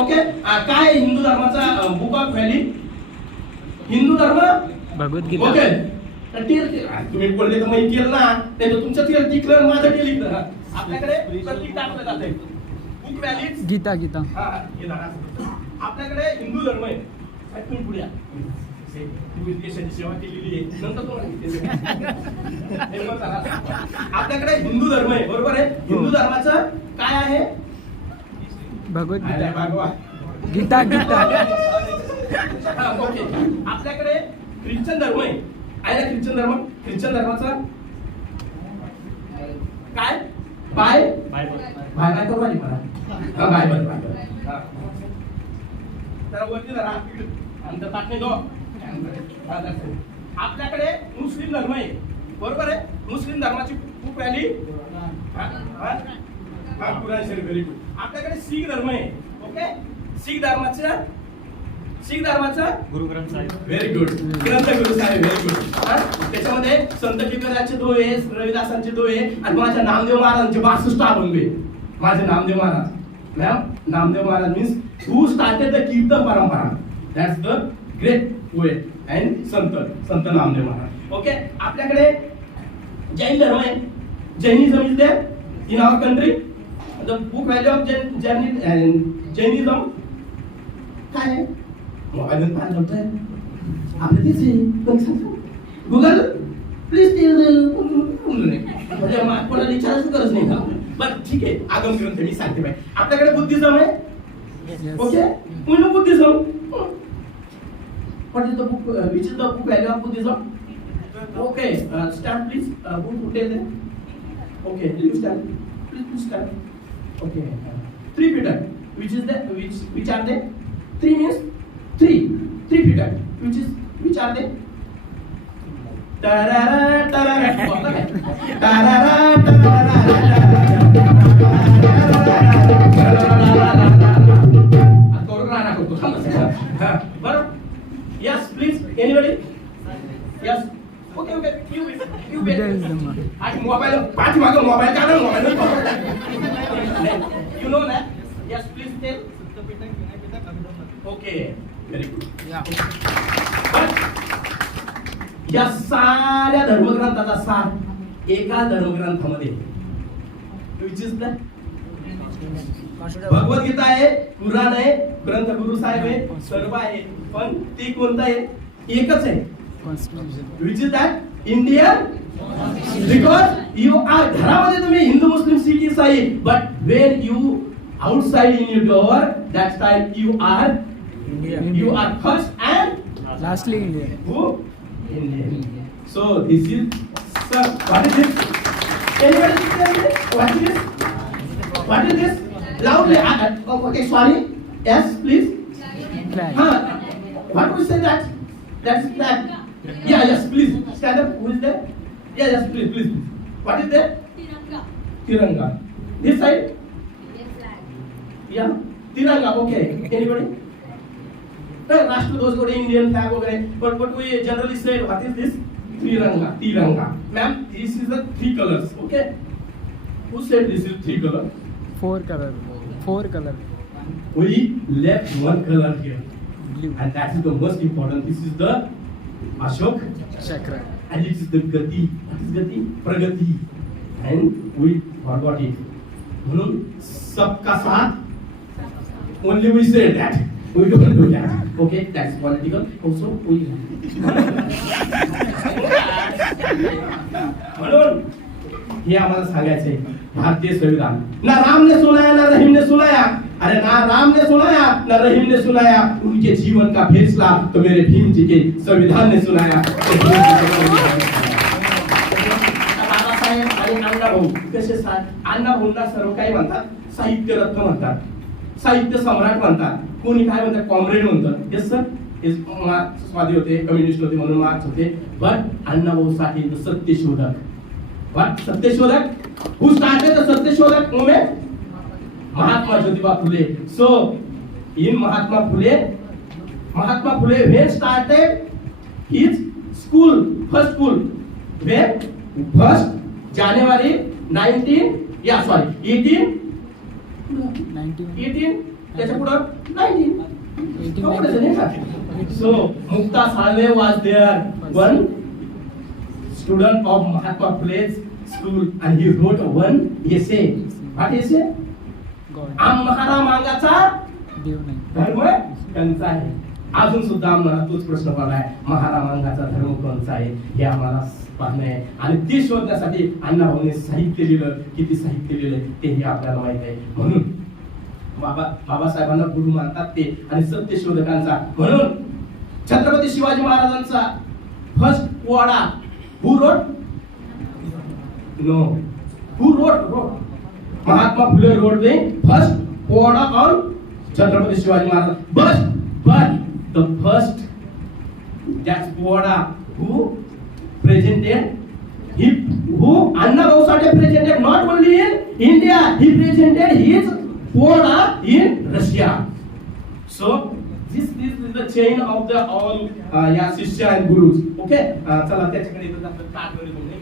Okay. काय हिंदू धर्माचा book of valley? Hindu धर्म भगवद्गीता. ओके. तुम्ही बोलले तर माहिती केलं ना, नाही तर तुमचं तिला टिकलं माझं ते लिहिलं. आपल्याकडे प्रतीक टाकलं जाते बुक व्हॅली गीता गीता. आपल्याकडे हिंदू धर्म आहे. तुम्ही पुढे या. देशाची सेवा केलेली आहे नंतर आपल्याकडे हिंदू धर्म आहे, बरोबर आहे. हिंदू धर्माचं काय आहे? भगवद्गीता. गीता गीता. ओके. आपल्याकडे ख्रिश्चन धर्म आहे ना, ख्रिश्चन धर्म. ख्रिश्चन धर्माचा काय? बायबल तो वाली मला बायबल तर वरती जरा अंतर टाकणे दो. आपल्याकडे मुस्लिम धर्म आहे, बरोबर आहे. मुस्लिम धर्माची खूप valley Quran Sharif. Very good. आपल्याकडे शीख धर्म आहे. ओके. शीख धर्माचं गुरु ग्रंथ साहेब. Very good. ग्रंथ गुरु साहेब. Very good. त्याच्यामध्ये संत तुकारामचे दोहे, रविदासांचे दोहे आणि माझ्या नामदेव महाराजांचे 62 अभंग आहे. माझे Namdev Maharaj. Ma'am, Namdev Maharaj means who started the kirtan परंपरा. That's the great poet and Sant Namdev Maharaj. Okay. आपल्याकडे जैन धर्म आहे. Jainism is there in our country. The book value of Jainism काय आहे? मोबाईल पाहिजे आपलं तेच आहे. गुगल प्लीज म्हणजे कोणाला विचारायची गरज नाही का? बरं ठीक आहे. आगम ग्रंथ मी सांगते बाई. आपल्याकडे बुद्धिझम आहे. Okay. Buddhism. What is the book? Which is the book value of Buddhism? Okay, stand please. Who tell them? Okay, you stand. Please stand. Okay. 3 feet. Which are they? 3 means 3 feet. Which are they? Tarara tarara. Tarara tarara. Baro. Yes, please. Anybody? Yes. Okay. You wait. आज mobile पाठी मागो mobile काढा mobile. You know that? Yes, please tell. Okay. Very good. या साऱ्या धर्मग्रंथाचा सार एका धर्मग्रंथामध्ये which is the Bhagavad Gita आहे, कुराण आहे, ग्रंथ गुरु साहेब आहे, सर्व आहे. पण ते कोणतं आहे? एकच आहे. which is that Indian because you are घरामध्ये तुम्ही हिंदू मुस्लिम सिख ईसाई but when you outside in your door that time you are Indian. You are first and lastly Indian. Who? Indian. So this is sir. What is this? Anybody tell me? What is this? What is this? Loudly. Okay, sorry. Yes, please. Flag. What do we say that? That's flag. Yeah, yes, please. Stand up. Who is there? Yeah, yes, please. What is there? Tiranga. This side? Yeah. Tiranga. Okay. Anybody? No, Rashtraध्वज got Indian flag वगैरे. But we generally say what is this? Tiranga. Ma'am, this is the 3 colors. Okay. Who said this is 3 colors? 4 color. We left 1 color here. Blue. And that is the most important. This is the Ashok Chakra. and it is the Gati. What is Gati? Pragati. And we forgot it. म्हणून सबका साथ. Only we say that. We don't do that. Okay, that's political. Also, we. म्हणून हे आम्हाला सांगायचंय. भारतीय संविधान ना राम ने सुनाया ना रहीम ने सुनाया. अरे ना राम ने सुनाया ना रहीम ने सुनाया. उनके जीवन का फैसला तो मेरे भीम जी के संविधान ने सुनाया. बाबासाहेब आणि अण्णाभाऊ कसे अण्णाभाऊंना सर्व काही म्हणतात. साहित्य रत्न म्हणतात, साहित्य सम्राट म्हणतात, कोणी काय म्हणतात कॉम्रेड म्हणतात. Yes sir. मार्क्सवादी होते, कम्युनिस्ट होते म्हणून मार्क्स होते. बट अण्णाभाऊ साठी सत्यशोधक. What? Satyashodak? Who started the Satyashodak movement? Mahatma Jyotiba Phule. So, in Mahatma Phule when started his school, first school. When? 1st January 18 पुढं 19 18 त्याच्या पुढं 19 18 So Mukta Salve was there, one student of Mahatma Place School, and he wrote one essay. What essay? God आम्हाला मागाचा देव नाही धर्म कोणता आहे? अजून सुद्धा आम्हाला तोच प्रश्न पडलाय, महारामांगाचा धर्म कोणता आहे हे आम्हाला पाहणं आहे. आणि ते शोधण्यासाठी अण्णाभाऊने साहित्य लिहिलं. किती साहित्य लिहिलं तेही आपल्याला माहित आहे. म्हणून बाबासाहेबांना गुरु मानतात ते आणि सत्य शोधकांचा. म्हणून छत्रपती शिवाजी महाराजांचा first Powada who rot Mahatma Phule road the first Powada on Chhatrapati Shivaji Maharaj. But the first that's Powada who presented who Anna Bhau Sate presented not only in India, he presented his Powada in Russia. So this is the chain of the all या शिष्य and gurus. Okay, चला त्याच्याकडे